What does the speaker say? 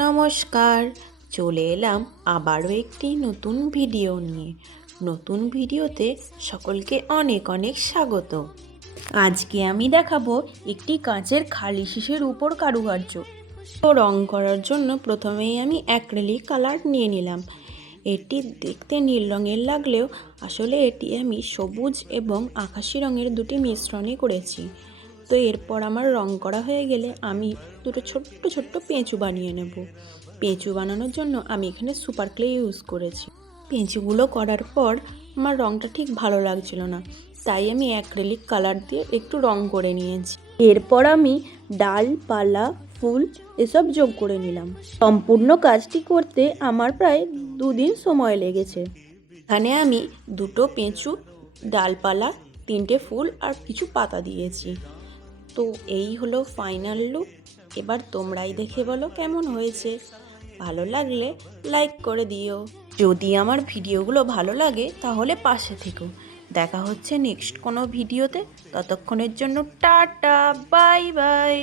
নমস্কার, চলে এলাম আবারও একটি নতুন ভিডিও নিয়ে। নতুন ভিডিওতে সকলকে অনেক অনেক স্বাগত। আজকে আমি দেখাবো একটি কাঁচের খালি শিশের উপর কারুকার্য। তো রং করার জন্য প্রথমেই আমি অ্যাক্রিলিক কালার নিয়ে নিলাম। এটি দেখতে নীল রঙের লাগলেও আসলে এটি আমি সবুজ এবং আকাশি রঙের দুটি মিশ্রণে করেছি। তো এরপর আমার রং করা হয়ে গেলে আমি দুটো ছোট্ট ছোট্ট পেঁচু বানিয়ে নেব। পেঁচু বানানোর জন্য আমি এখানে সুপার ক্লে ইউজ করেছি। পেঁচুগুলো করার পর আমার রংটা ঠিক ভালো লাগছিল না, তাই আমি অ্যাক্রিলিক কালার দিয়ে একটু রং করে নিয়েছি। এরপর আমি ডালপালা, ফুল এসব যোগ করে নিলাম। সম্পূর্ণ কাজটি করতে আমার প্রায় 2 দিন সময় লেগেছে। এখানে আমি দুটো পেঁচু, ডালপালা, 3টে ফুল আর কিছু পাতা দিয়েছি। তো এই হলো ফাইনাল লুক। এবার তোমরাই দেখে বলো কেমন হয়েছে। ভালো লাগলে লাইক করে দিও। যদি আমার ভিডিওগুলো ভালো লাগে তাহলে পাশে থেকো। দেখা হচ্ছে নেক্সট কোনো ভিডিওতে। ততক্ষণের জন্য টাটা, বাই বাই।